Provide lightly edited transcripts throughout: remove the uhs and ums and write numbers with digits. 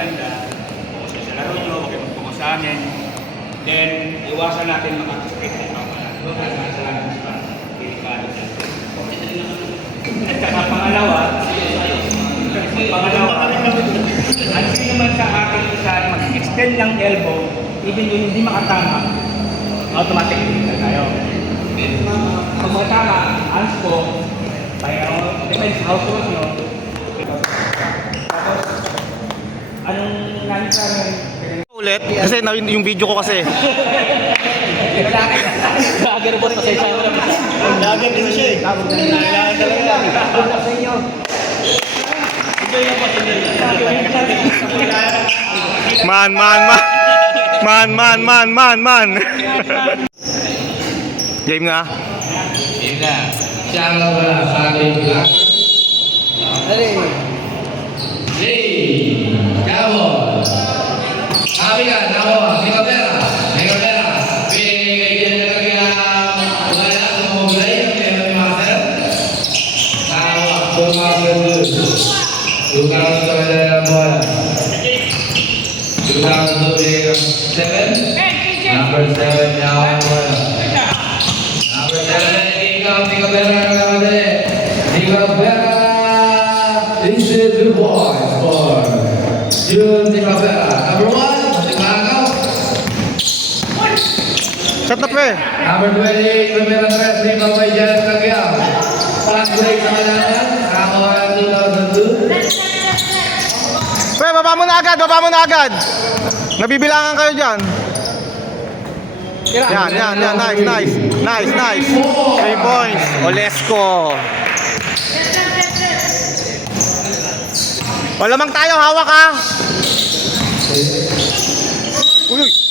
maganda. Focus kayo sa laro nyo, huwag kayo mag-focus sa amin. Then, iwasan natin makakasakit ng pamala. Salamat sa delikado dyan. At saka pangalawa, ang sino naman sa akin isa mag-extend ng elbow, even yung hindi makatama, automatic dito tayo. Kung matama, hands po, depends how close nyo. Tapos, anong nanit sa Ulit, kasi yung video ko kasi. Lager po kasi siya. Lager din siya eh. Kailangan talaga. Kailangan sa inyo. Man. Game na. Game na. Siya ang wala sa ating vlog. Dali. Hey! Cabo! Kami ka, nako, may kamera. Bigyan na kaya wala sa mga gulay, kaya may master. Nako, master good. Tukang sa wala ng bola. Tukang sa wala 7. Number 7 now ang bola. Number 7, ikaw, may kamera ka naman dali. May kamera. This is the boys for June Ticabera. Number 1, Ticagaw. Shot na pre. Number 28, Camera 3, Ticagaw by Janet Cagyao. Fast break sa kailangan. Nakakuha ng 2002. Pre, baba mo na agad. Nabibilangan kayo dyan. Yan. Nice. 3 points. Olesko. Malamang tayo, hawak ka.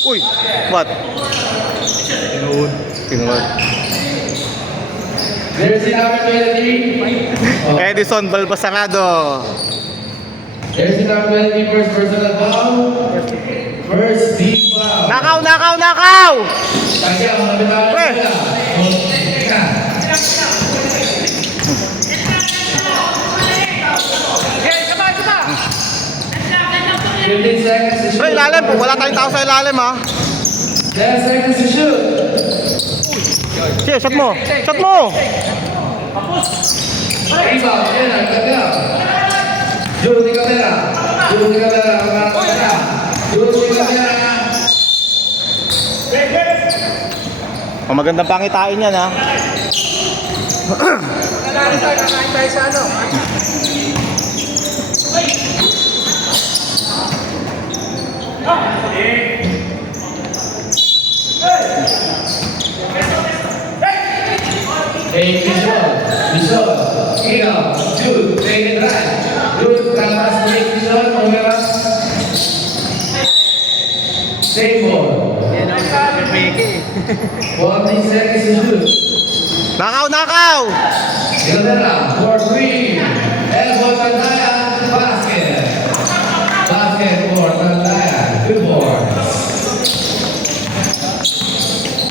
Uy. What? Tinuod. There's the number 23. Edison Balbasarado. There's the number 23, first personal foul. First deep foul. Nakaw! Cagyao, mga bitawan Pre. nila. Teka. 15 seconds to shoot. Pre, ilalim po. Wala tayong tao sa ilalim ha. 10 seconds to shoot. Sige, shot mo. Rebound, yan ang Cagyao. June Ticabera. Magandang pangitain yan ha. Kanain tayo sa ano? Hey, Bishop. Ikaw, Jude, take it right. Jude, talas break, Bishop. Umira. Same ball. Yan ang sabi, Peke. 40 seconds to shoot. Nakaw! Ticabera, for 3. Elbow Tandaya, basket. Basket for Tandaya. Good ball.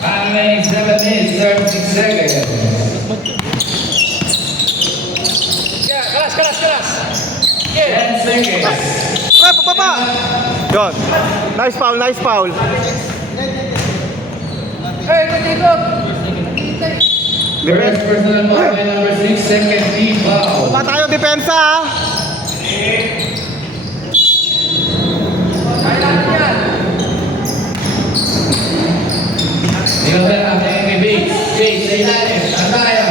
Time remaining 7 minutes, 36 seconds. Kalas. 10 seconds. Pre, baba! Yun. Nice foul. Hey, matikot! First personal foul by number 6, second team foul. Baba tayo, depensa ha. Ticabera, may base, sa ilalim, Tandaya,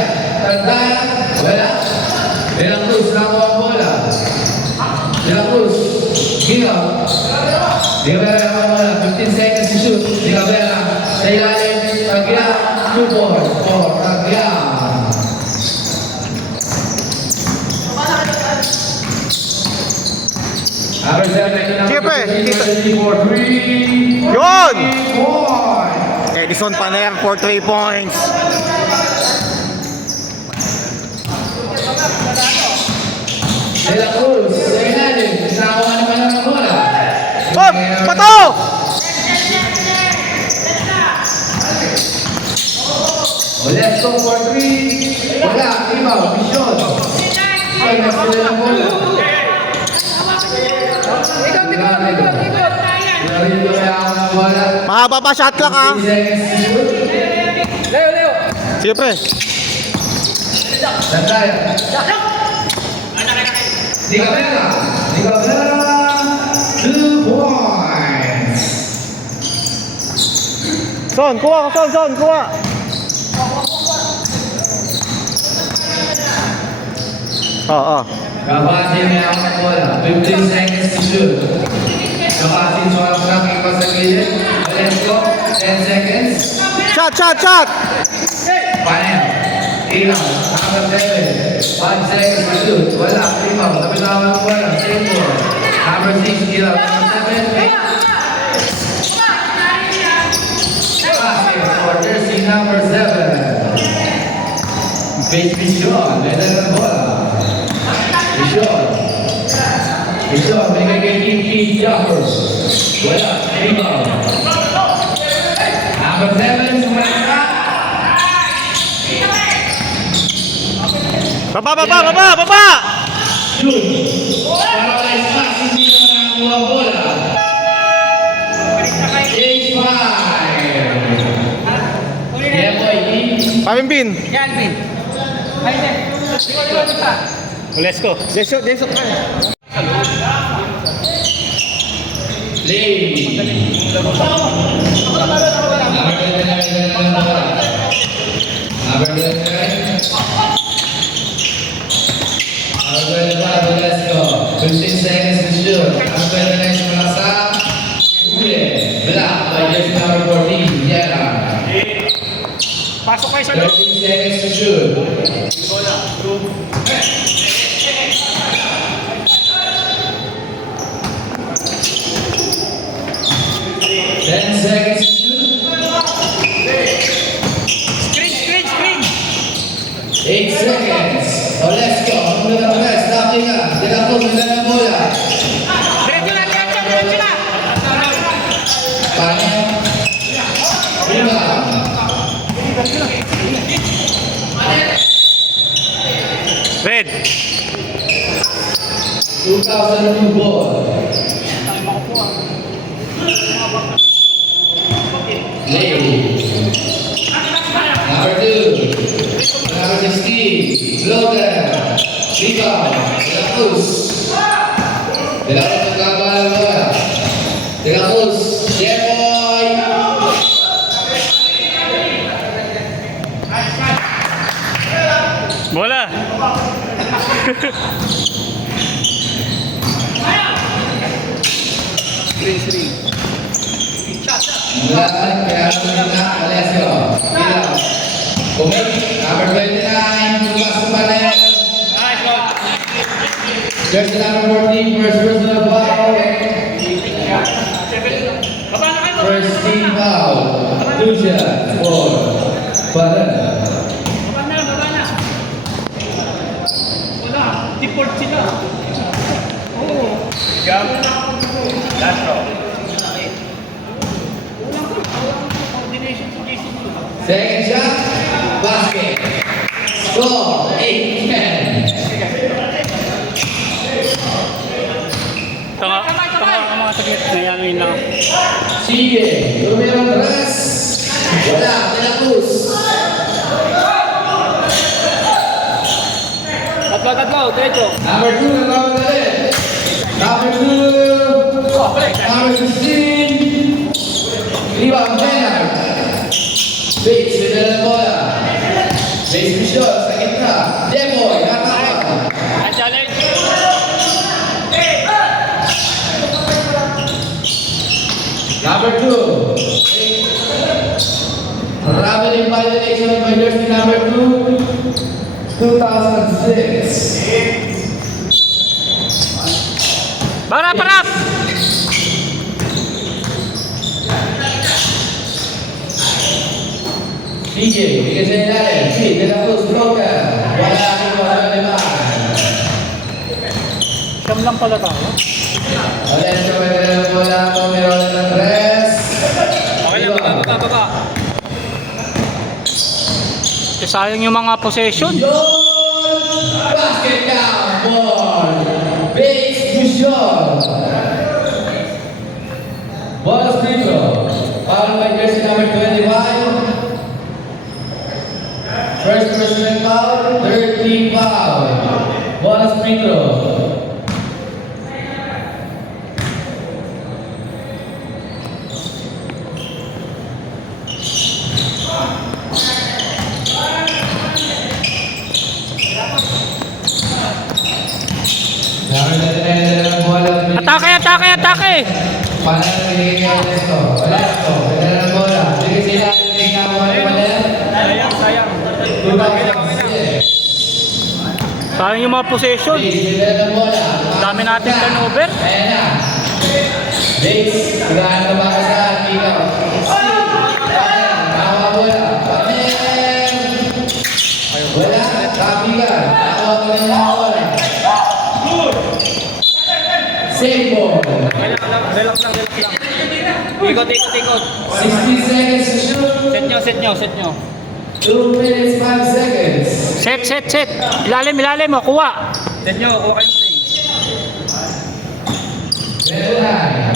wala. De La Cruz, nakuha ang bola. De La Cruz, ginaw. Ticabera nakuha ang bola, 15 seconds to shoot. Ticabera, sa ilalim, Cagyao, 2 points for Cagyao. Number 7, Sige, pre. for 3. Yun! Points. Edison Paner for 3 points. De La Cruz, sa ilalim, nakuha naman ang bola. Hop! Pato! Olesko for 3. Wala, ibaw, Bishon. Ay, nasa nila ng bola. Narito kaya ako ng bola. Mahaba pa shot clock ha. 15 seconds to shoot. Sige pre. Tandaan. Di Cabrera. 2 points. Son, kuha ka son, kuha. Oo. Kapasin niya ako ng bola. 15 seconds to shoot. Kapasin sa mga tracking pa sa gilid. Let's go. 10 seconds. Shot. Panel. Ilaw. Number 7. 1 second to shoot. Wala. Limaw. Napitawan ng bola. Same ball. Number 6. Ilaw. Number 7. Basket for jersey number 7. Face Bishon. Leda ng bola. Bishon. May kagiging key jumpers. Wala. Limaw. Number 7. Sumasa. Baba. Shoot. Para kay Smash, hindi na nakakuha bola. Age 5. Demoy E. Pamimpin. Yan, Pin. Ay, hindi. Let's go. Desok pre. Lee. Number 25, let's go. 15 seconds to shoot. Number 29, Sumasa. Huli. Black by jersey number 14, Yera. Pasok kayo sa 13 seconds to shoot. Ten seconds to shoot. screen. 8 seconds. Oh, let's go. Ang ganda ng press. Dati ka. Tinapos na ng bola. Diretso na. Panel. Rebound. Red. 2002 ball. Lady. Number 2. Number 16. Floater. Rebound. Delacruz. Delacruz ang kabal bola. Delacruz. Jepoy. Bola. Mulakan. Kaya naman na. Let's go. Ilaw. Bumit. Number 29. Lukas sa panel. Jersey number 14. First personal foul. First team foul. 2 shots. 4. Panel. Wala. Deport sila. Oo. Last row. Coordination sa JC. Second shot. Basket. Score. 8-10. Tanga mga saglit na yan lang. Sige. Numero 3. Wala. Delacruz. Tatlo. Diretso. Number 2. Number 11. Number 2. Number 16. Rebound. Bernard. Bates. Bida ng bola. Bates Bishon. Sa gitna. Demoy. Natakan. Ang challenge. Number 2. Traveling violation by jersey number 2. 2006. Parap. DJ, bigyan sa ilalim. Si Delacruz, broker. Wala naman. Siyam lang pala tayo. Let's go. Wala mo. Meron ng press. Okay lang, baba. Sayang yung mga possession. Basket down. Ball. Bates Substitution. Bonus free throw. Fouled by jersey number 25. First personal foul, third team foul. Bonus free throw. Atake, atake, atake! Paano nagiging kaya Lesto? Lesto, pwede na ng bola. Sige sila, nagiging na mo ng bola. Sayang, sayang. 2006. Sayang yung mga possession. Please, pwede na ng bola. Dami natin turnover. Ayan na. Base, higaan ka ba ka sa ikaw? Tama bola. Pamen! Wala, copy ka. Tama ka na ng bola. Save ball. Relax lang. Ikot. 60 seconds to shoot. Set nyo. 2 minutes, 5 seconds. Set. Ilalim mo, kuha. Set nyo, kuha kayong play. Red line.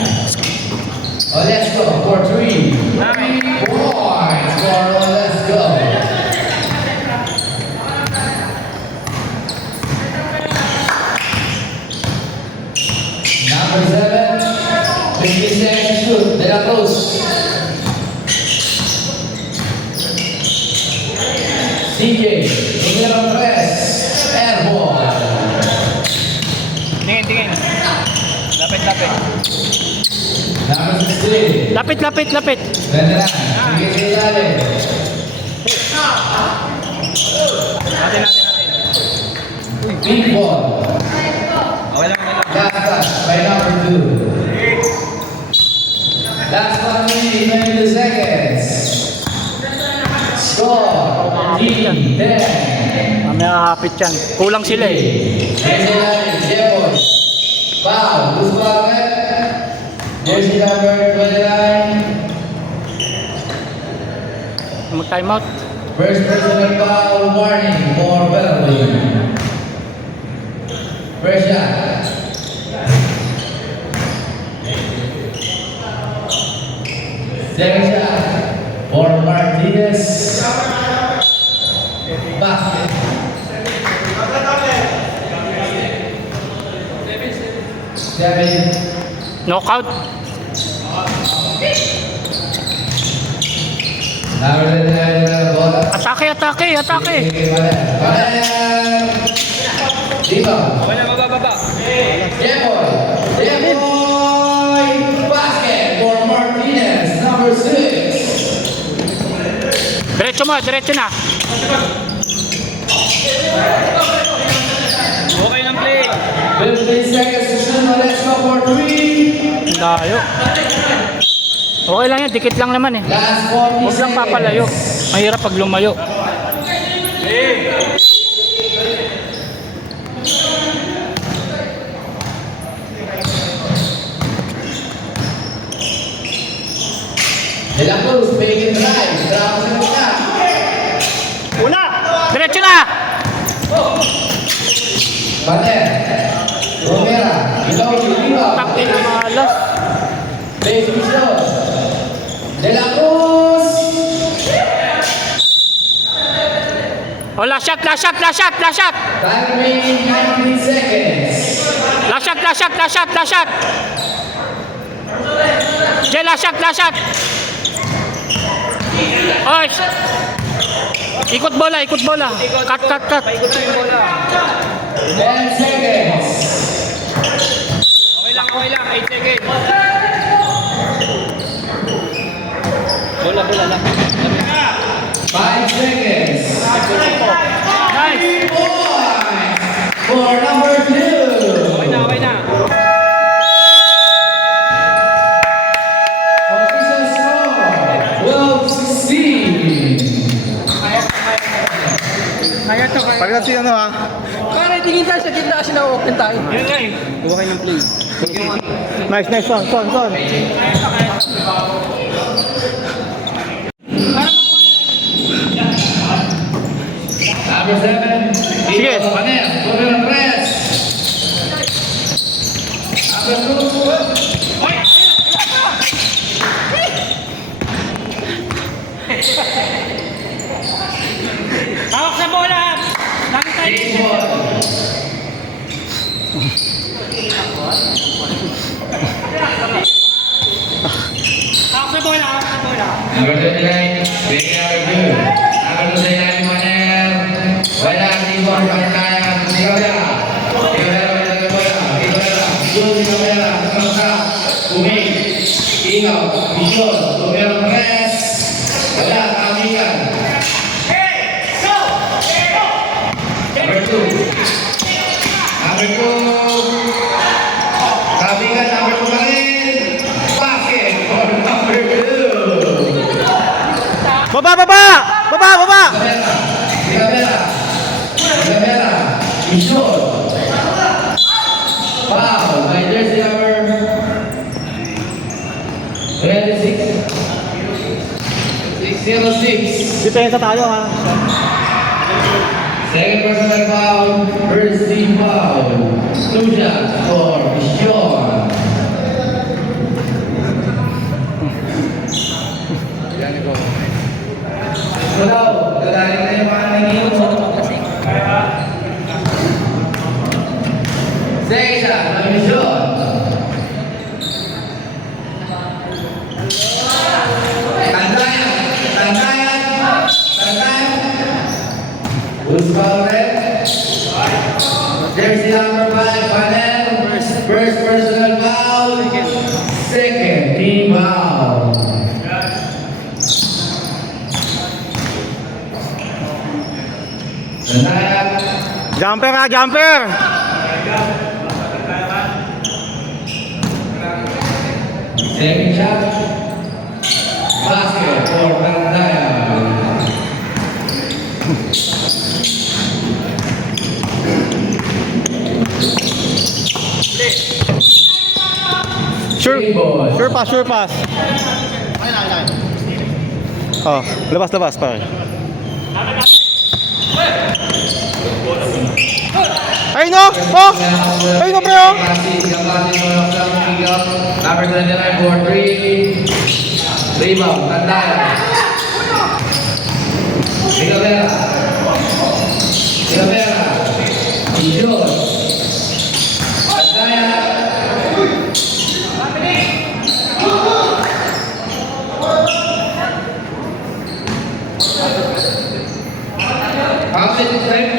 Oh, let's go for 3. 3 points for let's go. Number 7. 50 seconds to shoot. De La Cruz. CJ. Numero 3. Airball. Tingin. Lapit. Number 16. Lapit. Veteran. Sige sa ilalim. Natin. Big ball. Okay lang. Last touch by number 2. Last 1 minute, 22 seconds. Score. Team 10. Mamaya hapit yan. Kulang sila eh. Jersey number Jeboy. Foul. Who's foul? Jersey number 29. Mag-time out. First personal foul warning for penalty. First shot. Second shot for Martinez. Basket. Seven. Knockout. Number 9 bola. Atake. Diba? Okay lang, baba. Jeboy. Basket for Martinez. Number 6. Diretso na. Okay lang play. 15 seconds to shoot. Let's go for 3. Layo. Okay lang yan, dikit lang naman eh. Last 40 Huwag lang papalayo. Mahirap pag lumayo. De La Cruz making drive. Drama sa muna. Una! Diretso na! Pater. Romera. Ilaw. Takti na malas. Base mission. De La Cruz. Oh, last shot. Time remaining 19 seconds. Last shot. Jay, last shot. Oy! Ikot bola. Cut. Paikot yung bola. 10 seconds. Okay lang. 8 seconds. Bola lang. 5 seconds. Nice! Points for number 2. Okay na. Official score 12-16. Pag si ano ha? Para tingin tayo sa gitna kasi na-open tayo. Yun nga eh. Okay ng play. Nice, son. Number 7. Sige. Paner. Paner press. Number 29, bigay number 2. Number 2 sa ilalim Manel. Wala, Tibor, Pantayan. Tigabera. Tigabera, wala na bola. Tigabera. Yun, Tigabera. Samsa. Umig. Ingaw. Mission. Tumira press. Wala, kamigan. Number 2. Number 2. Kamigan, number 2 pa rin. Basket for number 2. Baba, baba! Baba, baba! Tigabera. Mission. Foul by jersey number 26. 606. Depensa tayo ha. Second personal foul. First team foul. 2 shots for Mission. Wala, dadali na yung mga nangyayos. Second shot, ng Mission. Tandayan. Who's foul red? Jersey number 5, Panel. First personal foul. Second team foul. Tandayan. Jumper ha, jumper! Second shot. Basket for Tandayan. Sure, Ball. sure pass, sure pass. Oh, labas pare. Ay no! Oh! Ay no, pre oh! Number 29 for 3. Rebound, Tandayan. Tigabera. Mission. Tandayan. Counted time.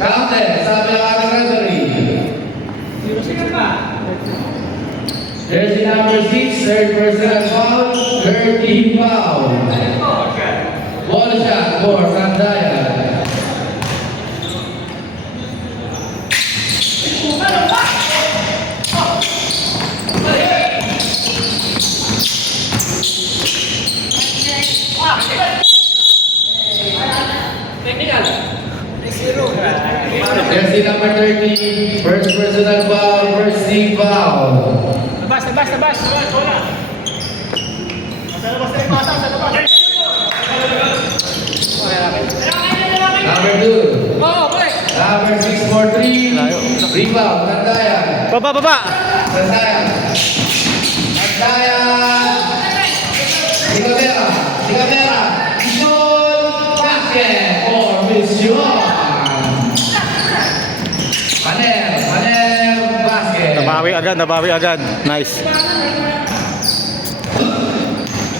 Counted, sabi ng ating referee. Jersey number 6, third personal foul, third team foul. Ball shot for Tandayan. Jersey number 30, first personal foul, first team foul. Labas. Bola. Number 2, number 6 for 3, rebound, Tandayan. Baba! Tandayan. Tigabera. Mission. Basket for Mission. Panel, basket. Nabawi agad. Nice.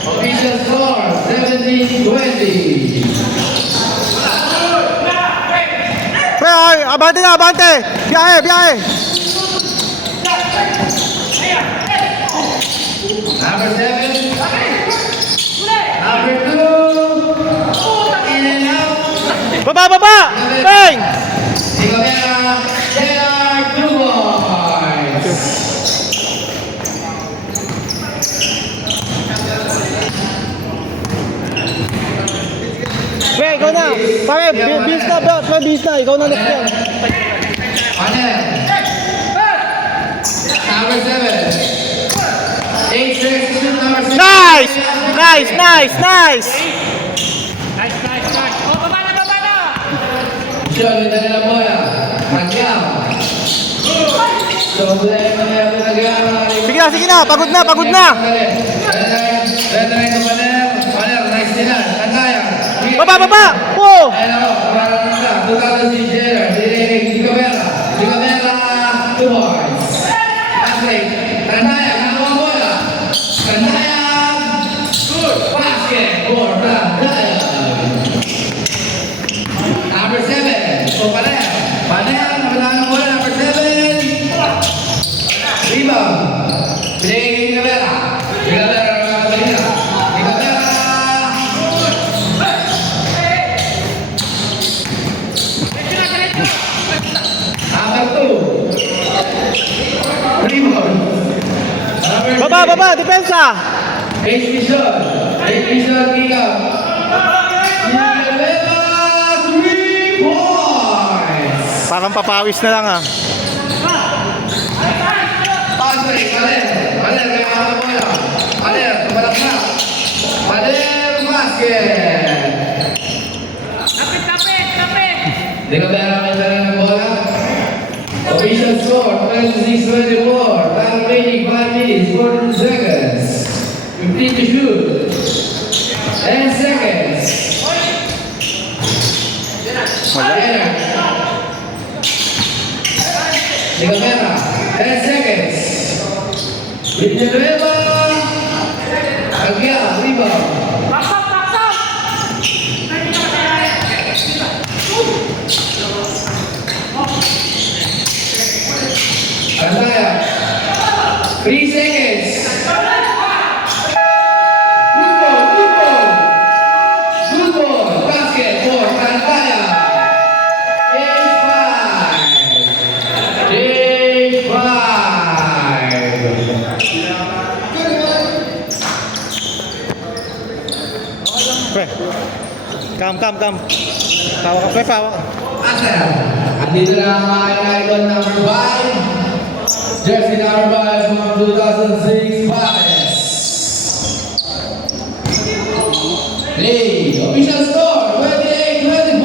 Official score, 17-20. Pre, ay, abante! Biyahe! Number 7. Number 2. In and out. Baba! Bang! Tigabera. There are 2 points. Pre, ikaw na! Pare, bis na, ikaw na next yan. Panel. Number 7. 8 seconds to shoot, number 6. Nice! John, yung dali lang bola. Magyam. So, dahil mangyari na gano'n. Sige na, pagod na! Red line to Panel, nice dinan. Tandayan. Baba! Oh! Ayun ako, parang nasa. Tutalo si Gerard. Hindi baba, depensa. Base mission. Base mission, Giga. Villanueva, 3 points. Parang papawis na lang ah. Pasay, Valer. Valer, may mga bola. Valer, tumalak na. Valer, basket. Liga Vera may dala ng bola. Official score, 26-24. Time remaining 5 minutes, 14 seconds. 15 to shoot. 10 seconds. Valer. Liga Vera, 10 seconds. Villanueva. Agya, rebound. Tandaya. 3 seconds. Good ball, good ball. Good ball. Basket for Tandaya. Age 5. Pre. Kam. Tawa ka, pre, tawa ka. Asel. Andito na ang aking icon number 5. Jersey number 5 from 2006 Pares. League. Official score 28-24.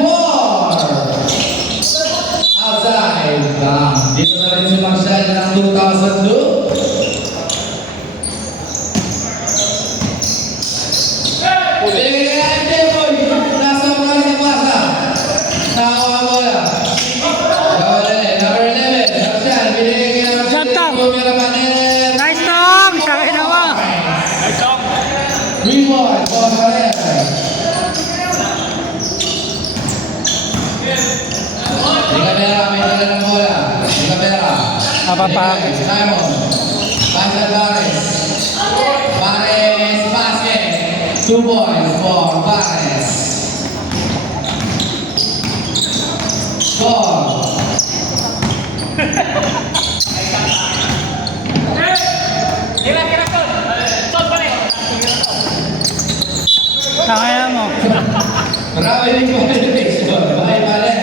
Outside. Dito na rin si Marshall ng 2002. Binigay kaya ang Jepoy. Nasa mga si Pasa. Nakawa mo lang. Number 11. Marshall. Binigay kaya ang Jump top. Nice Tom! Sakay nawa! 3 points for Valer. Liga Vera, may dala ng bola. Liga Vera. Mapapagod. Simon. Pascal Pares. Pares, basket. 2 points for Pares. Score. Sakay na mo. Marami rin competition. Bye, Valer.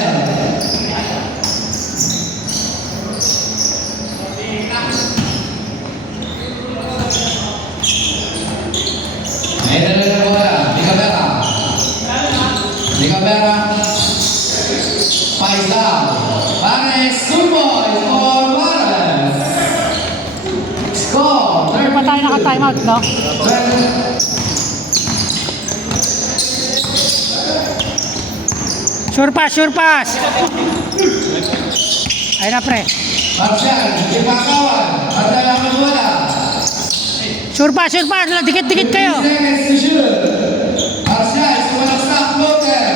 May dala ng bola. Liga Vera. Liga Vera. Paisa. Pares. Good boys for Pares. Score. Hindi pa tayo naka-timeout, no? 12. Sure pass! Ayun na, pre. Marshall. Ipakawan. Marshall ang bola. Sure pass! Dikit-dikit kayo! 3 seconds to shoot. Marshall, sumanak sa floater.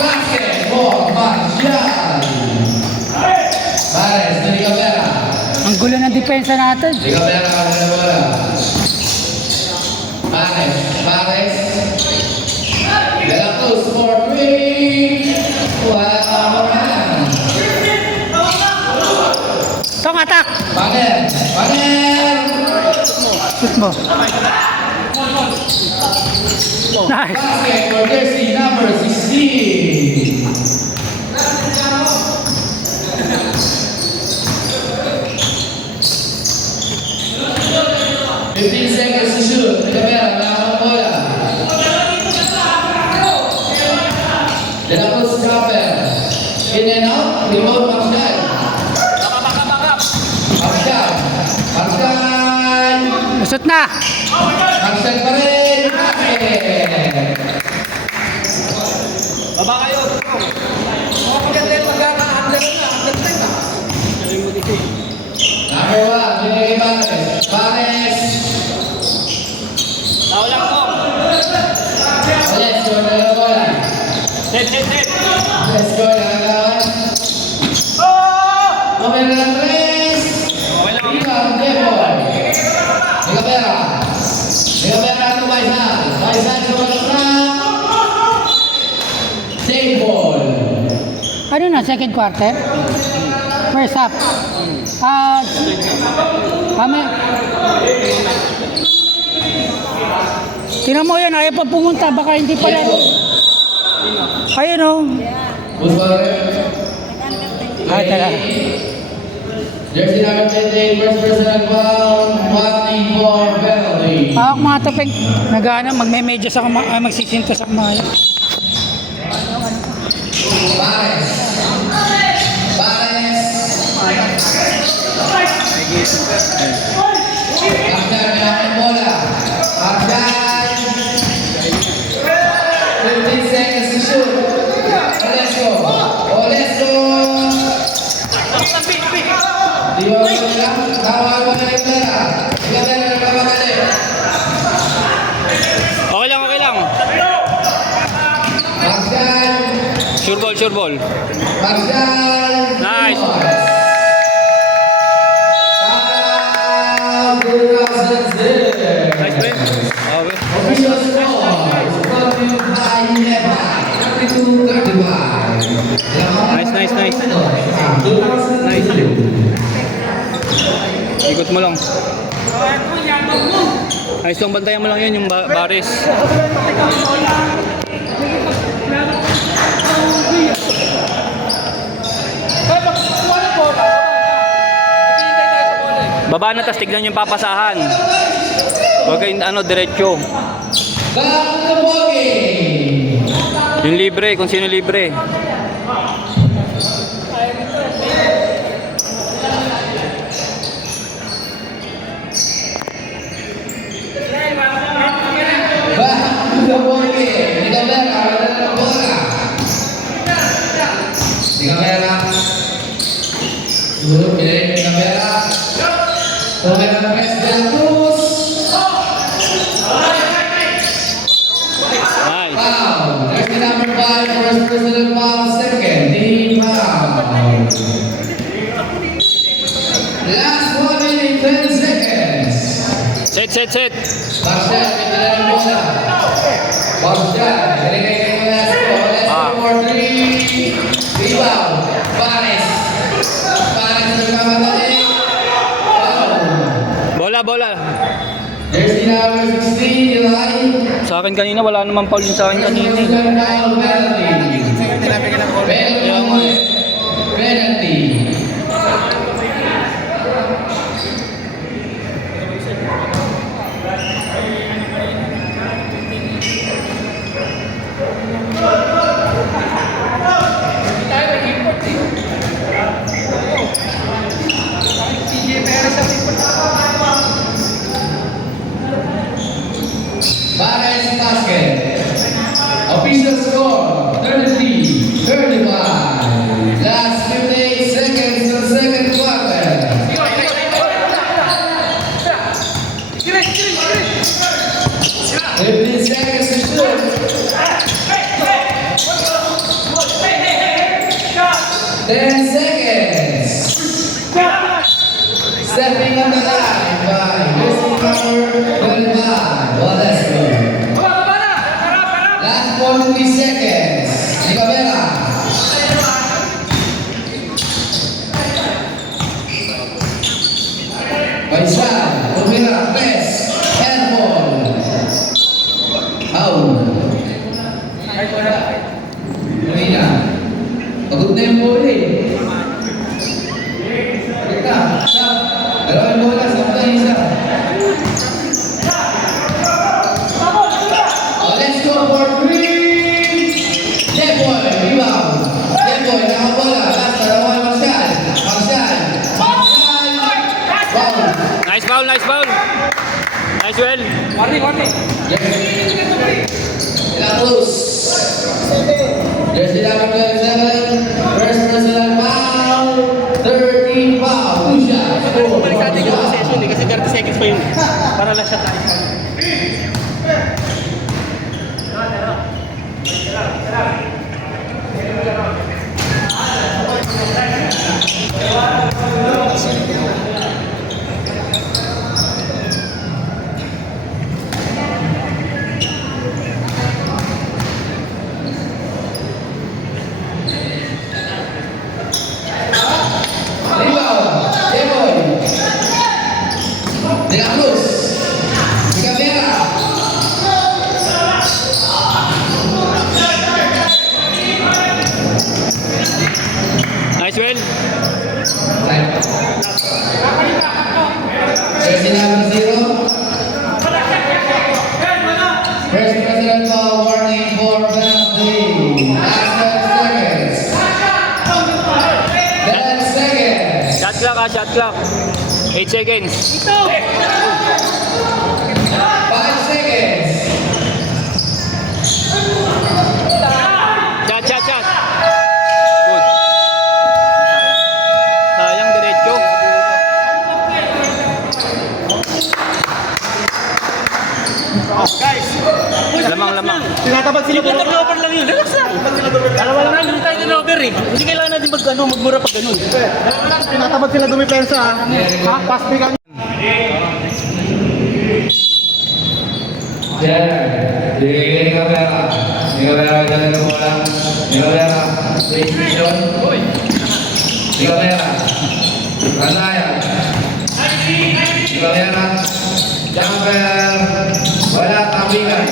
Basket for Marshall. Pares, na Liga Vera. Ang gulo ng depensa natin. Liga Vera, kada na bola. Pares. De La Cruz for 3. Wala ka naman. Tong attack! Valer. Shoot mo. Nice! Basket for jersey number 16. Seconds to shoot. Liga Vera, wala ka ng bola. De La Cruz dropper. In and out. Remote Marshall. Marshall. Usot na! Marshall pa rin. Basket. Baba kayo. Number 1. Binigay Pares. Pares. Naulang ko. Let's go na lang bola. Set. Let's go na lang. Open na lang tres. Rebound, Jepoy. Liga Vera. Liga Vera to Baisal. Baisal sumalak na. Save ball. Ano na, second quarter? first half. Kami. Tingnan mo yan, ayaw pa pumunta, baka hindi pa yan. Ayun o. Who's ball? Tara. Jersey number 28, first personal foul, Watney for penalty. Hawak mga tapeng. Nag-ano, magme-medyas ako, magsisintos ako mga yan. Pares. Akdan na ang bola. Akdan. 15 seconds to shoot. Olesco. Di ba ko lang? Tawag mo na rin pera. Ikaw na nagpapadali. Okay lang. Akdan. Sure ball. Akdan. Nice. Nice play. Okay. Official score is brought to you by Neva. 32-35. Nice. Nice. Ikot mo lang. Ayos lang, bantayan mo lang yun, yung baris. Baba na, tas tignan yung papasahan. Huwag kayong diretso. Back to the ball game. Yung libre, kung sino libre. Back to the ball game. Ikaw na, kawala na ng bola. Si Camera. Siguro, pinalik ni Camera. Tuloy ng press de la Cruz. Nice. Foul. Jersey number 5, first personal foul, second. Team foul. Last 1 minute, 10 seconds. Set. Marshall, pinala ng bola. Marshall, binigay kay Velasco. Velasco for 3. Rebound. Pares nagmamadali. Foul. Bola. Jersey number 16, Eli. Sa akin kanina, wala namang foul yun sa akin kanina. Foul penalty. Pares basket. Official score 33-35. Last 58 seconds of second quarter. 15 seconds to shoot. 10 seconds. Stepping on the line by Jersey number 25. Wallace. Last 40 seconds. Di Camera. Faisal. Camera. Press. Handball. Out. Marina. Pagod na yung bola eh. Balik na. Stop. Dalawang bola. Stop na yung isa. Let's go for 3. Depoy, rebound. Depoy, nakabola. Last, dalawa Marshall. Wow. Nice foul. Nice well. Ila close. Jersey number 27. First personal foul. 13 foul. Two shots. Balik sa atin yung session kasi 30 seconds pa yun. Para lang siya tayo. De La Cruz. Cabrera. Nice, well. Jersey number 0. First president call warning for penalty. Last 10 seconds. 10 seconds. Shot clock, shot clock. 8 seconds. 5 seconds. Shot. Good. Sayang, diretso. Lamang. Tinatabad sila bro. Turnover lang yun. Relax lang. Dalawa lang naman tayo turnover eh. Hindi kailangan natin magmura pag ganun. Tinatabad sila dumipensa ha. Ha? Pass pick ang... Yan. Di Cabrera. Di Cabrera galing ng bola. Di Cabrera. Switch vision. Di Cabrera. Randayan. Di Cabrera. Jumper. Wala. Tabigan.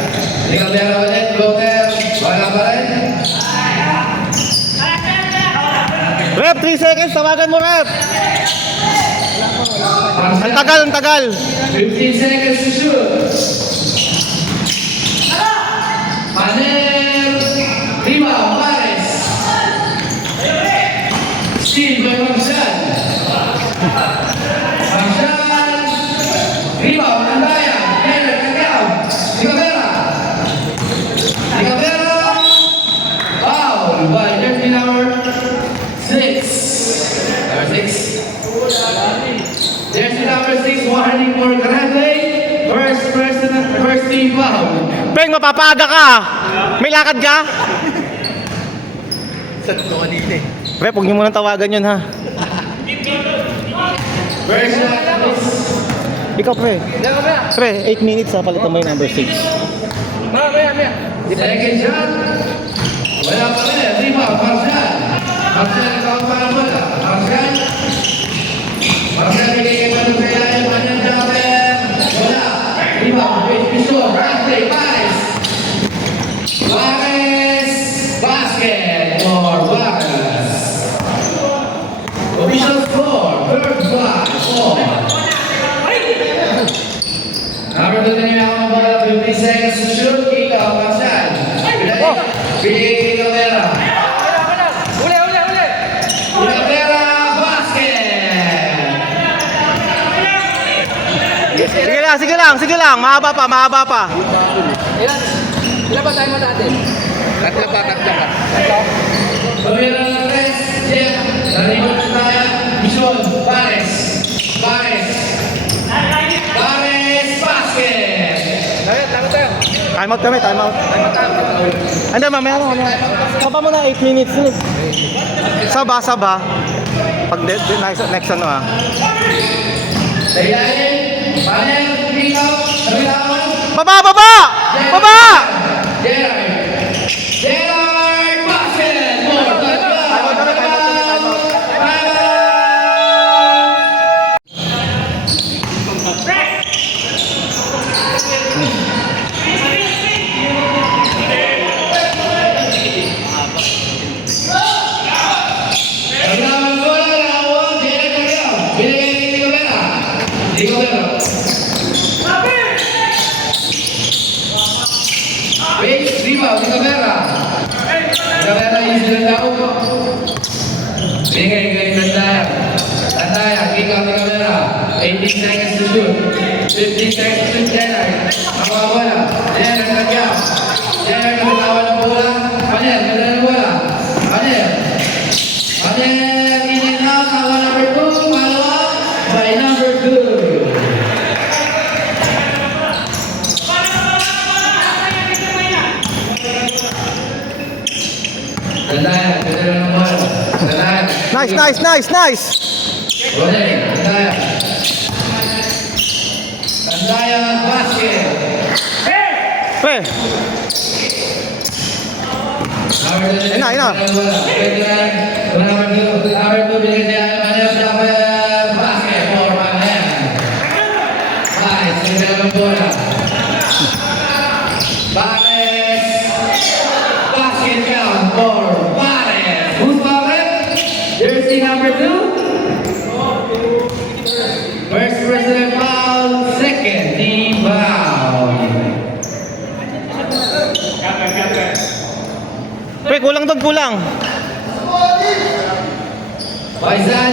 Di Cabrera ulit. Blocker. Wala pa rin. Rep, 3 seconds. Tawagan mo, Rep. Ang tagal. 15 seconds to shoot. Panel. Rebound. Pares. Steal by Marshall. Rebound. Randayan. Taylor. Kagyaw. Di Cabrera. Foul by jersey number 6. Number 6. Jersey number 6 warning for Grande. First team foul. Peng, mapapaga ka. May lakad ka? Rep, huwag niyo munang tawagan yun ha. First shot, please. Ikaw, pre. Pre, 8 minutes ha. Palitan mo yung number 6. Second shot. Wala pa rin. Rebound, Marshall. Marshall, ikaw para bola. Marshall, bigay kay Manu Kailayan. Manyan Jumper. Wala. Rebound, Page Bishop. Grande, Pares. Basket for Vargas. Official score. Third block. 4. Number 2 na niya ako ng bola. 50 seconds to shoot. Kick out, Marshall. Bigay kay Cabrera. Cabrera, basket! Sige lang. Mahaba pa. Ilan ba tayo natin? Tatlo pa. Pamira ng tres. Jeff. Narinig na tayo. Mission. Pares. Basket! Time out kami. Hindi, mamaya mo. Saba mo na 8 minutes. Saba. Pag next ano ha. Dahilahin. Panel. Pick up. Nabitawan. Baba! Gerard basket! Wait, rebound, Cabrera. Cabrera is the down. Bigay Randayan, kick out ni Cabrera. 18 seconds to shoot. 15 seconds to Gerard. Ang bola. Gerard nagkagyaw. Gerard nagkatawan ng bola. Panel, ganda ng bola. Panel, in and out. Tawa number 2. Follow up by number 2. Randayan, ganda ng bola. Randayan. Nice. Randayan, basket. Pre, Ina. ang bola. Pares. Basket count for Pares. Who's Pares? Jersey number 2. First personal foul, second team foul. Pre, kulang doon, kulang. Paisan,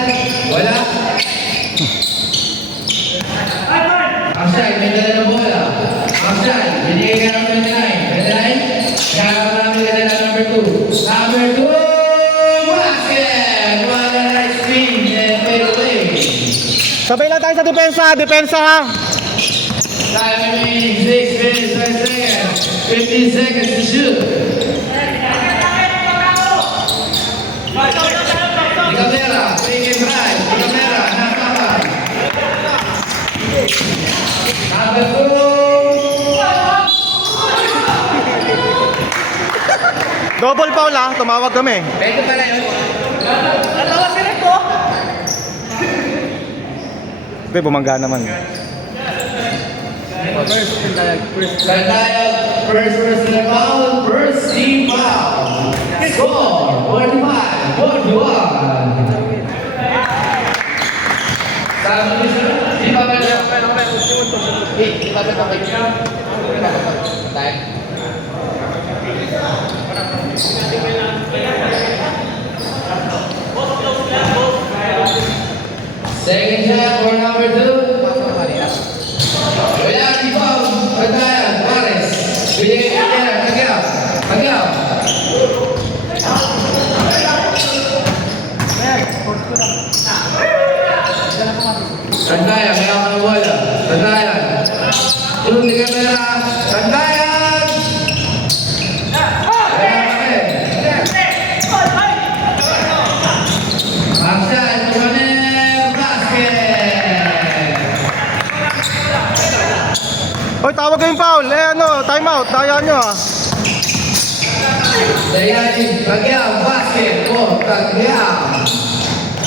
wala. Akshay, may dala ng bola. Akshay, binigay ka ng 29. 29, kaya namin ka dala number 2. Number 2, basket! What a nice feed and fade away. Sabay lang tayo sa depensa, depensa ha. Time remaining 6 minutes, 5 seconds. 15 seconds to shoot. Camera, take it right. Camera, nakaka. Number 2. Double foul ha, tumawag kami. Pwede pala yun. Pre, bumangga naman. Santayag, first personal foul, first team foul. Score, 45-41. Sabi niyo siya, di ba ba niya? Di ba ba ba? Second shot for number 2. Wala, di ba? Santayag, Pares. Binigay ka niya, tagaw. Tagaw. Sandayan, kaya ka ng bola. Sandayan. Tulong ni kamera. Sandayan! Kaya ka rin. Action, kumanin, basket! Hoy, tawag kayong foul. Eh ano, time out. Dayaan nyo ha. Dayanin, Tagyam, basket. Oh, Tagyam.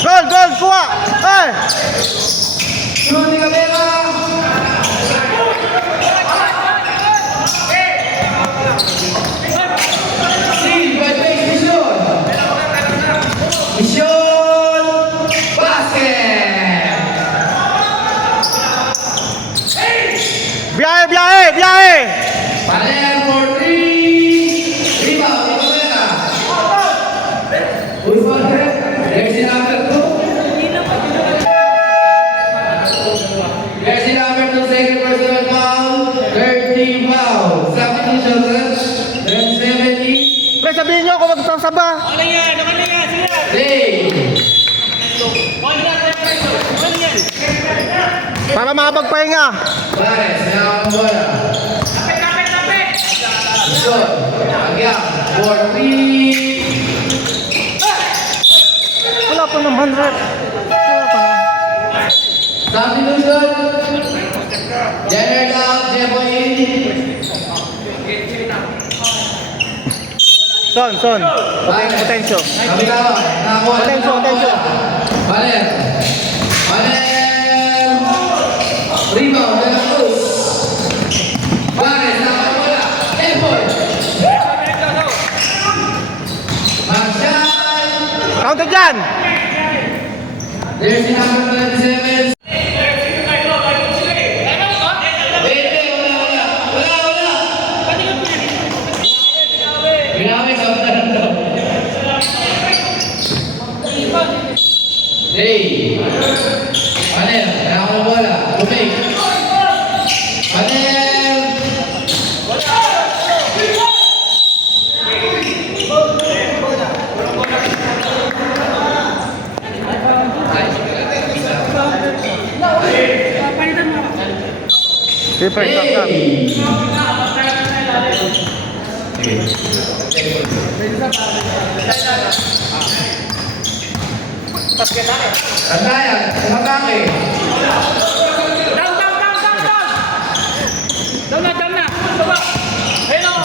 Goal, goal, kuha. Eh! Tulong ni kamera. Seal, by base, mission. Mission, basket! Biyahe, biyahe, biyahe! Panel for 3. Rebound, ni kamera. Who's on it? Jersey number 2. Jersey number 2, second personal foul. 13 foul. Substitution, then 70. Pre, sabihin nyo kung magsasaba. Play. Para makapagpahinga. Pares, kailangan ng bola. Mission, Tagyam, for 3. Wala pa naman, Rep. Wala pa naman. Substitution. General out, Jeboy in. Son. Potensyo. Kami kawan. Nakakuha na Attention, ng attention. bola. Paner. Rebound, De La Cruz. Pares, nakabola. Jeboy. Marshall. Counter dyan! Jersey number 27. Wala. Ginamit sa pataran daw. Hey. Panel, kaya ako ng bola. Bumig. Panel. Super, stop. Sandayan, umatake.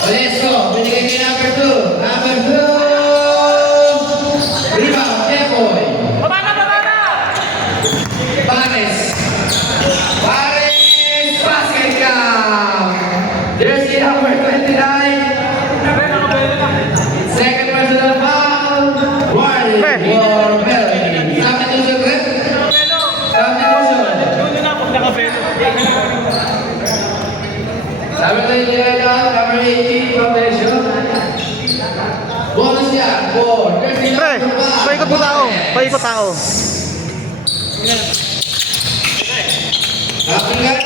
Olesko, binigay kay number 2. Number 2. Rebound, Jeboy. Pares, basket ka. Number 18, foundation. Bonus yan, 4. Pre, paikot mo tao. Paikot tao. Napingat.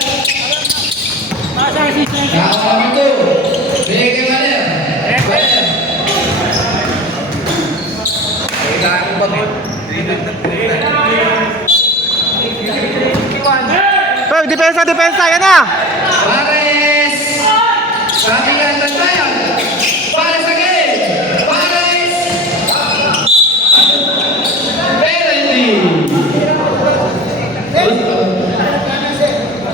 Number 2. Binigay kay Maler. Maler. Pre, depensa, depensa. Yan na. Pares. Napingat na tayo. Pares again. Pares. Penalty.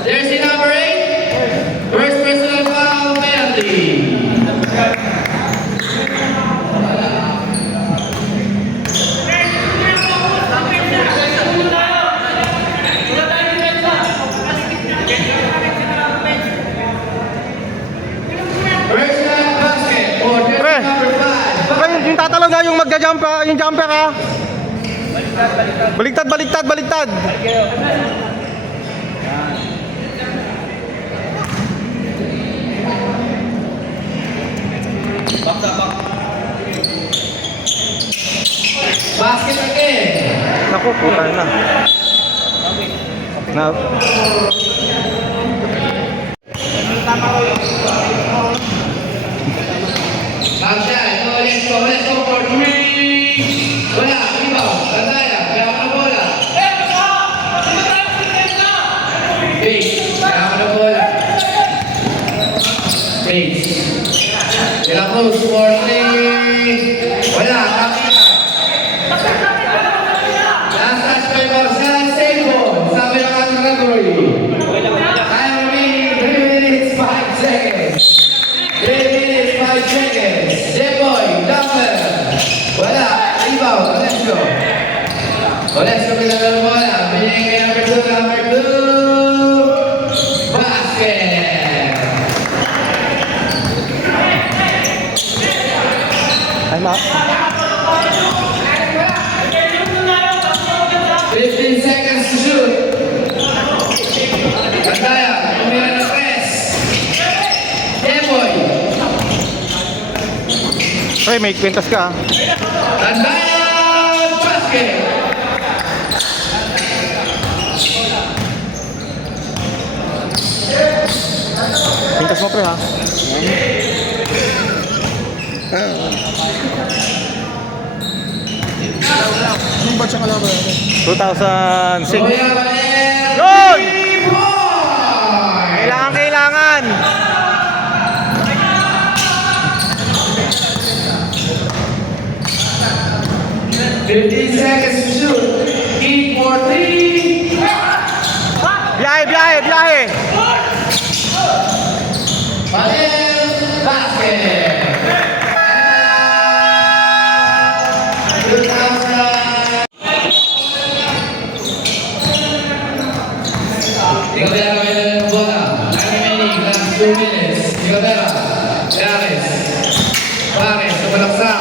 Jersey number 8. First personal foul penalty. Personal basket for jersey Pre. number 5. Pre, yung tatalon na yung magja-jump, yung jumper ha. Baliktad, baliktad, baliktad. Basket again. Naku, puta na. Na. Marshall, let's go for 3. Wala, rebound, Tandaya, kaya ka na bola. Base, kaya ka na bola. Base. De La Cruz for 3. Wala, kapita. Last touch by Marshall, save ball. Sabi ng ating category. Time remaining 3 minutes, 5 seconds. 3 minutes, 5 seconds. Depoy, jumper. Wala. Rebound, Alessio. Alessio pinagano mo na. Binigay kay number 2, number 2. Basket. Ay, ma. 15 seconds to shoot. Tandaya, tumira ng press. Depoy. Pre, may kwintas ka. Tandaya, basket. Kwintas mo pre ha. Anong batch ang kalaban natin? 2006. Kuya Valer. Yun! 3 points. Kailangan, kailangan. Fifteen seconds to shoot. Eat for 3. Biyahe, biyahe, biyahe. Valer, basket. 2,000. Tigabera kayo ng bola. Time remaining, last 2 minutes. Tigabera. Yares. Pares, sumalaksak.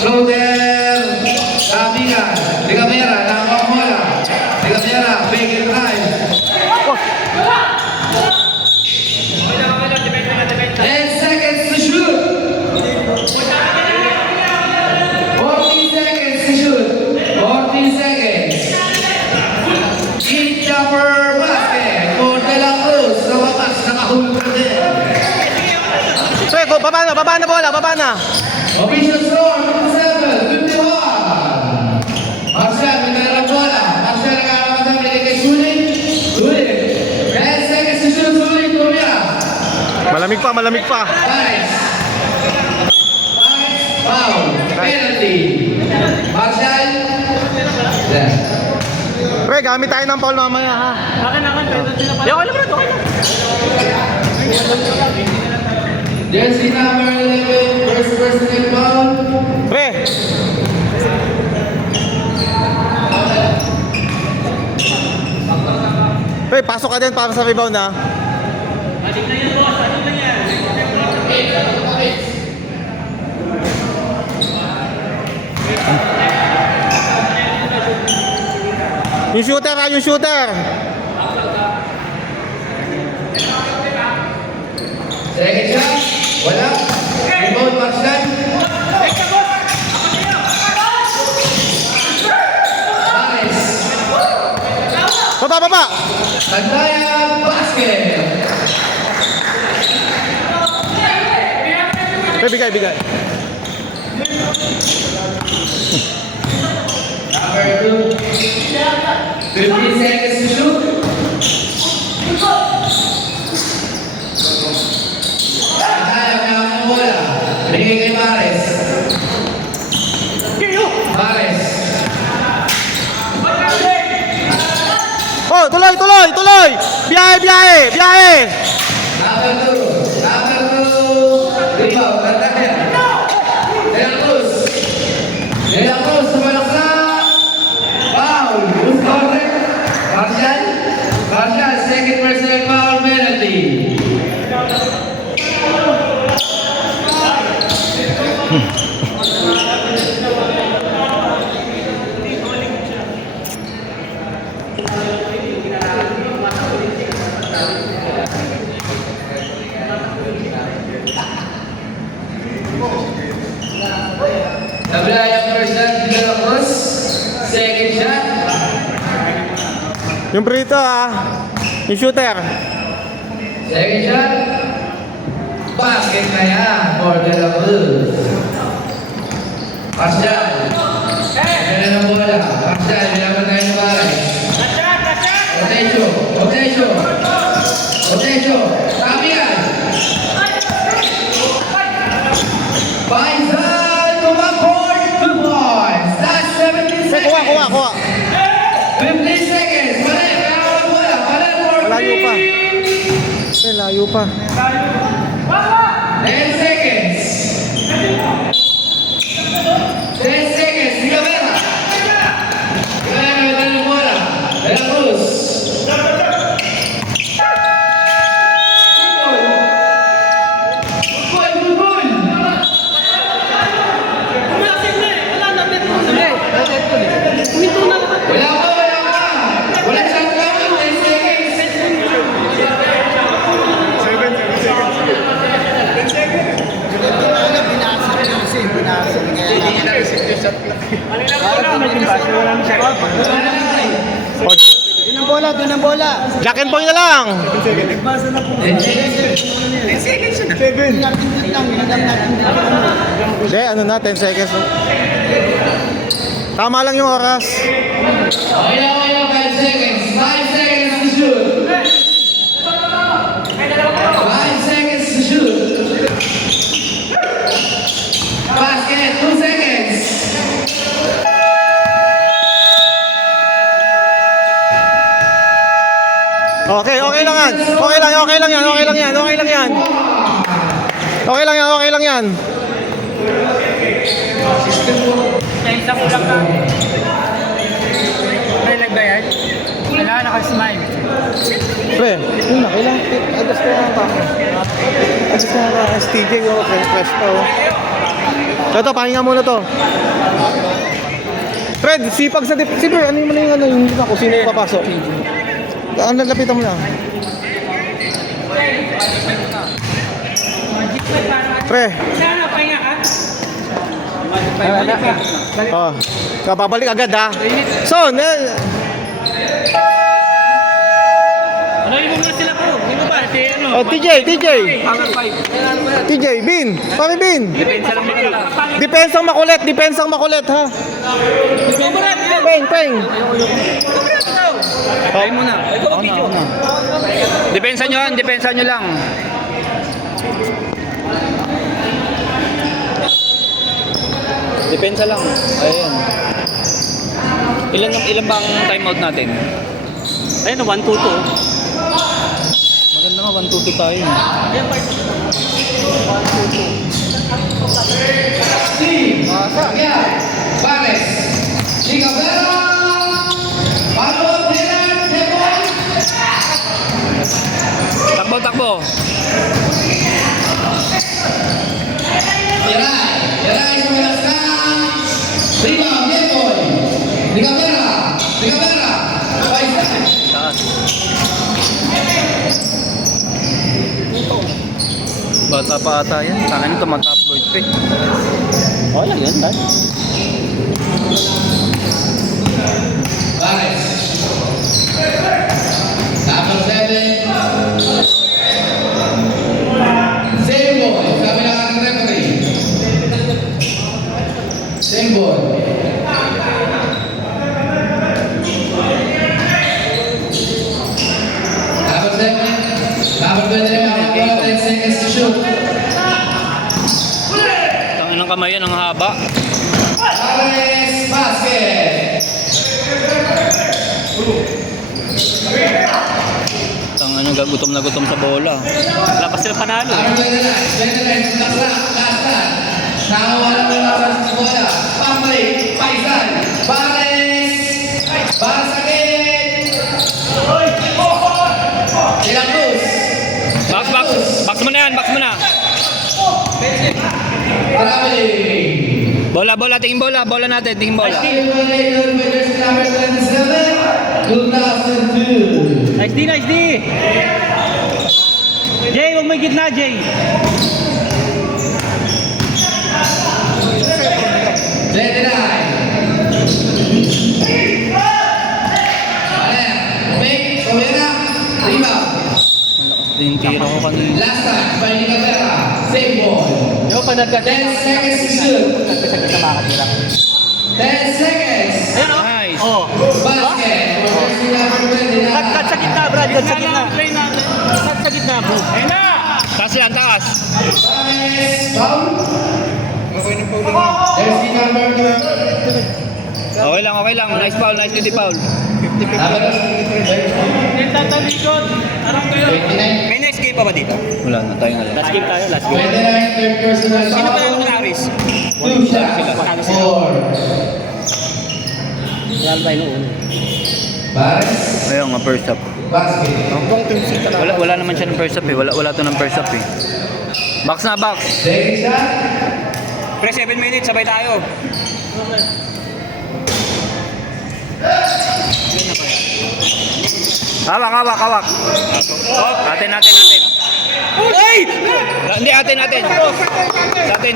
Floater. Tabigan. Tigabera, nakawang bola. Tigabera, fake and drive. 10 seconds to shoot. 14 seconds to shoot. 14 seconds. Eat jumper basket for De La Cruz. Sa wakas, nakahulog na din. Pre, go, baba na bola, baba na. Official score, number 7, 51. Marshall, may dala ng bola. Marshall, nagkakaroon ng binigay kay Sulit. Sulit. 10 seconds to shoot. Sulit, tumira. Malamig pa, malamig pa. Pares. Pares, foul. Penalty. Marshall. Yeah. Pre, gamit tayo ng foul mamaya ha. Di, okay lang bro, okay lang. Jersey number 11, first personal foul. Pre. Pre, pasok ka din para sa rebound ha. Yung shooter ha, yung shooter. Second shot. Wala. Rebound, Marshall. Pares. Baba. Tandayan, basket. Bigay. Number 2. 15 seconds to shoot. Tandayan, may ako ng bola. Binigay kay Pares. Pares. Oh, tuloy! Biyahe! Number 2. Rebound, Tandayan. De La Cruz, sumalaksak. Foul. Who's correct? Marshall, second personal foul penalty. Nablayang first shot, De La Cruz. Second shot. Yung Brito yung shooter. Second shot. Basket na yan for De La Cruz. Marshall. Ganun ang bola. Marshall, bilaban tayo ng baray. Otesio. Kami yan. Faisal Tumaport, 2 points. That's 17 seconds. Kuha. 15 seconds. Malayo pa. Layo pa. 10 seconds. 10 seconds. Camera. Ganun ang bola. De La Cruz. Football. Wala pa. Wala shot count. 10 seconds. Doon ang bola. Jack and Boy na lang. 10 seconds. Hindi, 10 seconds. Tama lang yung oras. Okay na, 5 seconds. 5 seconds to shoot. 5 seconds to shoot. Basket, 2 seconds. Okay lang yan. Okay lang yan. Sa kulang na. May nagbayad? Wala, nakasmile. Pre, yun na, kailangan. Adjust ko nga pa. STJ yung fresh pa. Ito, pahinga muna to. Fred, sipag sa Sipag, ano yung kung sino yung papasok? Ang lalapitan mo na. Pre. Sana, pahinga ka? Oh, kapabalik agad ha. So, Ano yung mga sila po? Yung ba? Si ano? oh, TJ. TJ, Bin. Pare Bin. Depensa lang nila. Depensang makulit ha. Peng. Tayo muna. Depensa nyo lang. Depensa lang. Ayan. Ilan ba ang timeout natin? Ayun, 1-2 to. Maganda nga, 1-2 tayo. Pares. Chicabera. Palo, Gerard, Deboy. Takbo. Yaray, sumalasang. Rebound, Deboy. Chicabera. Faisal. bata pa ata yan. Sa akin ito, mag-top board pa eh. Okay lang yun, dahil. Pares. Number 7. Same ball. Sabi ng ating referee. Same ball. Number 7. Number 20 10 seconds to shoot. Tangin ng kamay yan, ang haba. Pares basket. Tangin na gutom na gutom sa bola. Wala pa sila panalo. Number 29, last run. Nakawala mo lang sa bola. Pambalik, Paisan, Pares, basket. De La Cruz. Box mo na yan, box mo na. Traveling. Bola, tingin bola natin, tingin bola. Still violator with jersey number 27, 2002. Nice D. Jay, huwag may gitna, Jay. 29. Make, Romero, rebound. Din tiro ko kanina. Last time, Bali Cabrera, same ball. Yung pa 10 seconds to shoot. Nagkasagit na makakatira. 10 seconds. Ayan o. Nice. Oh. Basket. Jersey number 29. Cut sa gitna, Brad. Cut sa gitna. Cut sa gitna, bro. Ayun na. Taas yan, taas. Pares, foul. Jersey number 29. Okay lang. Nice foul. Number Tatalikod. Anong kayo? 29. May na-escape pa ba dito? Wala na, tayo na lang. Last game tayo, last game. 29, third personal Sino pa foul. yung Aris? 2 shots. 4. Real tayo noon. Pares, Ayun nga, first up. basket. Wala naman siya ng first up eh. Wala to ng first up eh. Box na, box. Second shot. Pre, 7 minutes, sabay tayo. Hawak. Atin. Hey! Hindi, atin. Atin,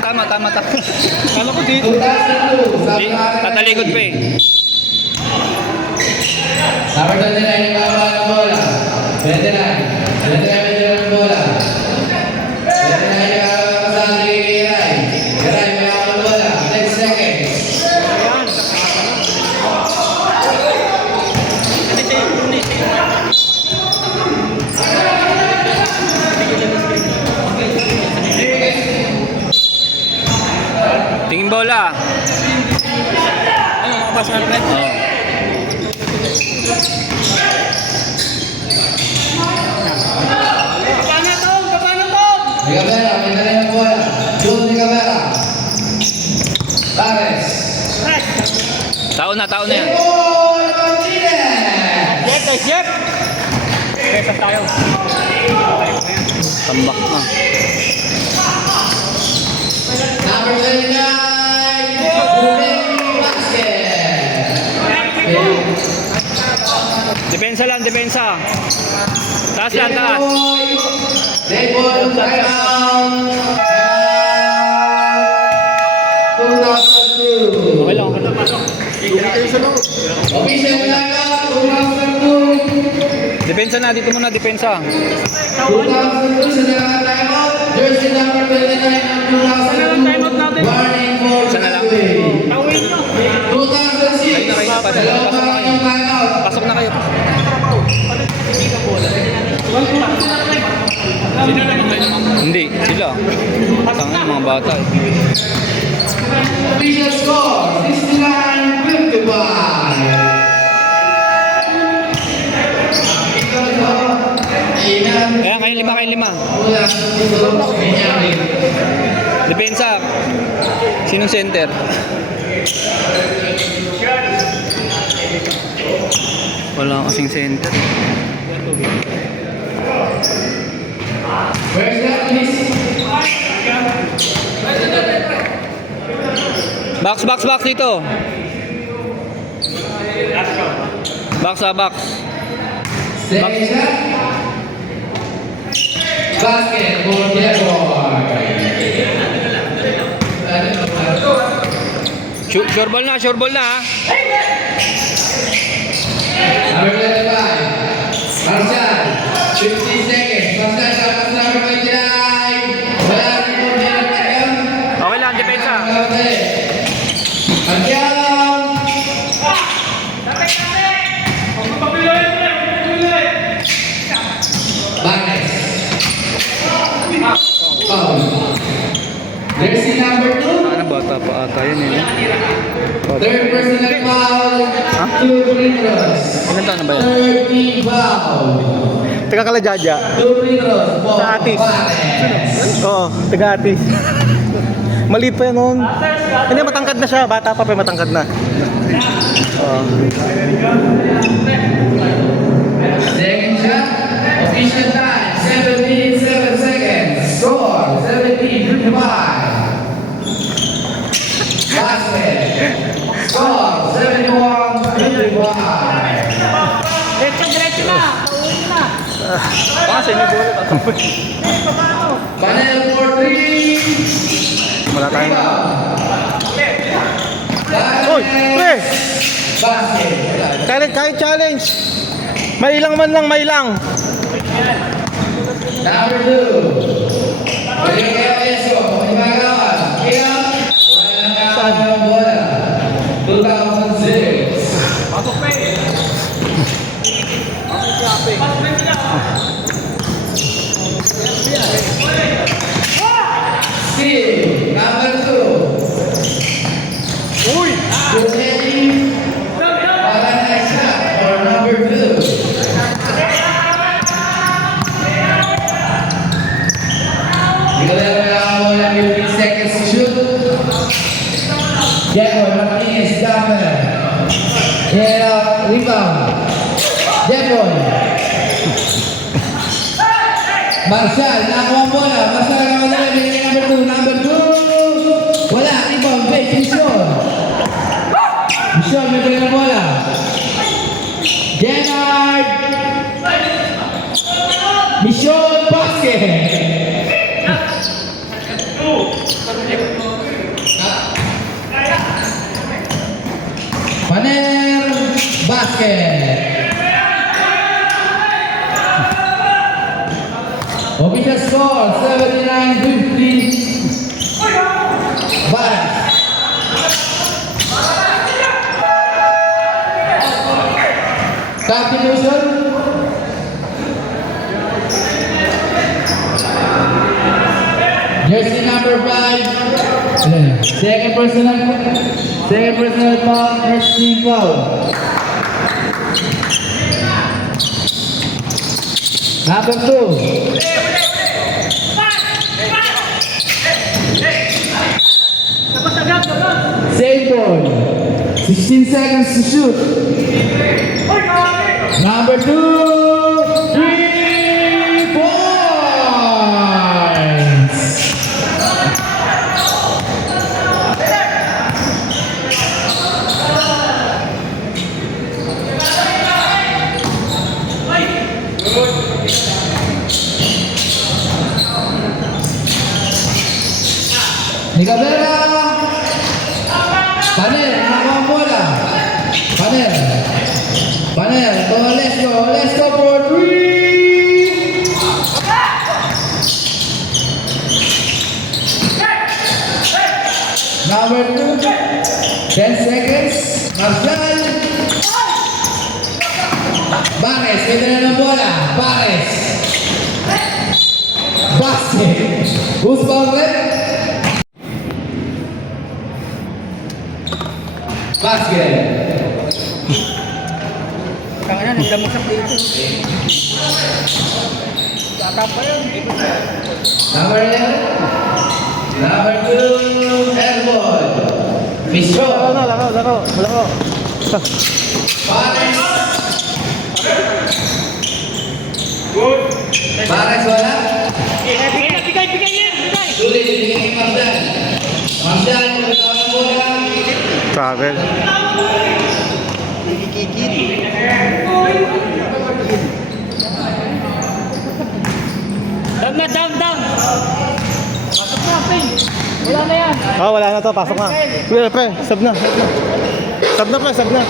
tama. Kala ko dito. 2002. Sabi ng ating Tatalikod pa eh. Number 29, baba ng bola. 29 ng bola. 29 sa Kiray. Kiray, may ako ng bola. 10 seconds. Tingin bola. Ano, makapasa ng Fred? Oh. Kapana to! Di Camera, may dala ng bola. Jun Di Camera. Pares. Tao na yan. Paul Martinez. Jeff! Pesa tayo. Tambak na. Number 39, Ruben Basket. Depensa. Taas lang, taas. Dead ball, timeout. 2002. Okay lang. Official timeout, 2002. Depensa na, dito muna, depensa. 2002 sa nalang timeout. Jersey number 29 ng 2002. Warning for Isa na lang. Tawin nyo. 2006. Ayun na kayo, pasok. Dalawang parang yung timeout. Pasok na kayo. Hindi, sila. Tangan mga bata eh. Official score, 69-55. Kaya kayo lima. Depensa. Sinong center? Wala kasing center. Where's that, please? Box dito. Box. Second shot. Basket for Dearborn. Sure ball na ha. Number 25. Marcial. 15 seconds. Marcial, tapos number 29. Wala rin po meron tayo. Okay lang, depensa. Marcial. Banes. Foul. Jersey number 2. Ano, bata pa ata yun eh. Third personal foul. 2 free throws. Ilan taon na ba yan? 30 foul. Taga Kalajaja. 2 free throws. Sa Atis. Banes. Oo, taga Atis. Maliit pa yan noon. Hindi, matangkad na siya. Bata pa, matangkad na. Oo. Second shot. Official time. 7 minutes, 7 seconds. Score. 17-55. Basket. Score. 71-55. Diretso na. Pauwi na. Baka sa inyo bola. Panel for 3. Wala tayong... Uy! Pre! Basket. Kahit challenge! May ilang man lang, may ilang. Number 2. Balik kayo Esso. Magagawa. Kaya, wala nang kakawin ng bola. 2006. Pasok pa eh. Pasok na sila. Steve. Number 2. Uy! Ready? Para next shot for number 2. Wala 15 seconds to shoot. Jeffon Martinez, Dahmer. Rebound. Jeffon. Marshall, nakuha ang bola. Marshall, nakuha na rin. Number 2, number 2. Wala, rebound. Base, Mission. Mission, may balik ang bola. Jenard. Mission, basket. Panel, basket. Official score, 79-50. Baras. Substitution. Jersey number 5. Second personal foul, first team foul. Number 2. Same ball. 16 seconds to shoot. Number 2. 3 points. Nicabera. Panel, nakuha ang bola. Panel. Oh, let's go for 3. Number 2. 10 seconds. Marshall. Bares, ito na ng bola. Bares. Basket. Who's foul red? Basket. Kaya na, nagdamot sa plate. Tatapa yun. Number 11. Number 2. Airball. Misho. Laro. Bares. Bares wala. Bigay niya. Sulit, bigyan kay Marshall. Marshall, ikaw ang bola. Travel. Down. Pasok na, Pin. Wala na yan. Oh, wala na to. Pasok na. Pre, pre. Sub na. Sub na, pre. Sub na.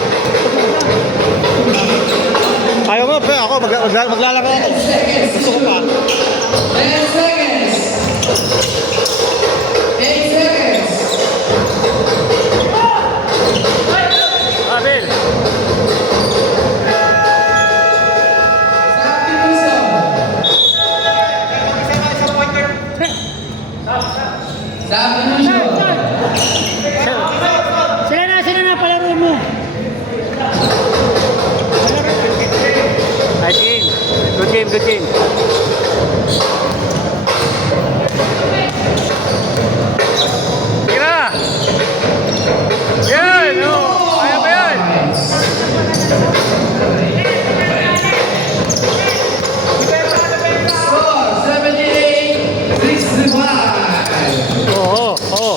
Ayaw mo, pre. Ako, maglalaro ako. Gusto ko pa. 10 seconds. 8 seconds. Abel. Substitution. Sila na, palaro mo. Nice game. Good game, good game. Sige na. Yan, oh. Kaya ba yan? Score 78-65. Oo, oo.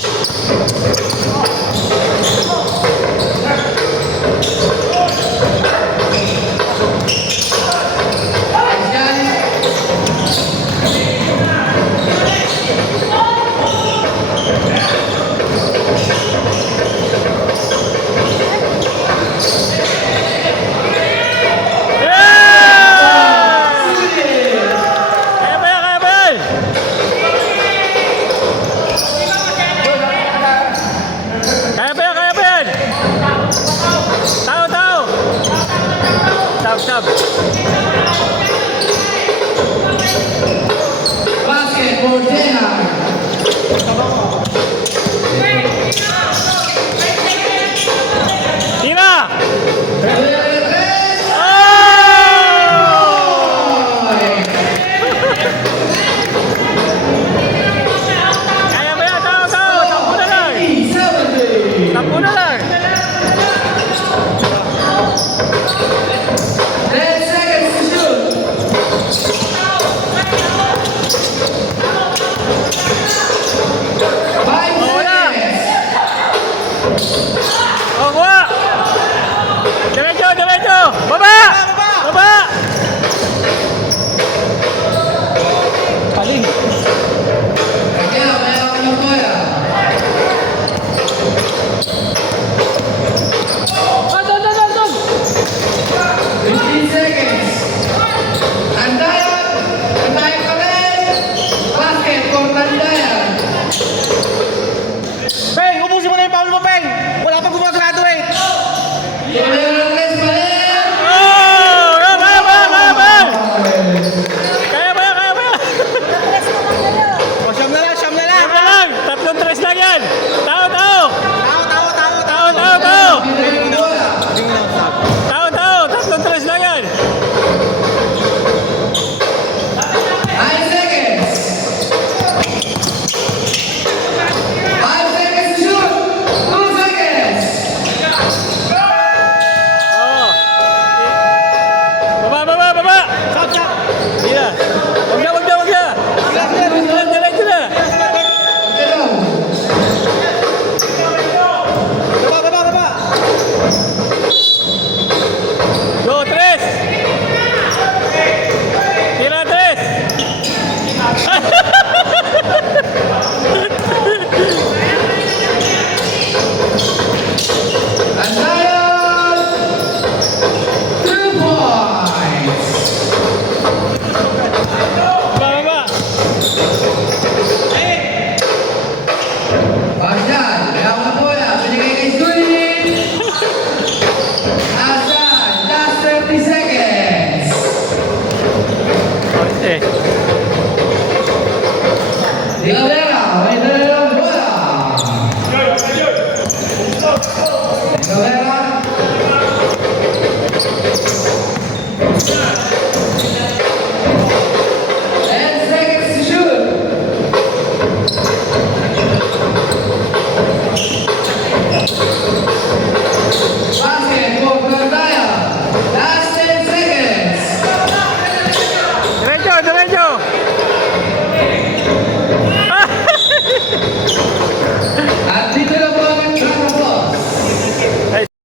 Kaya ba yan? Kaya ba yan? Kaya ba yan? Kaya ba yan? Tao, tao! Sab, sab. Basket for 10.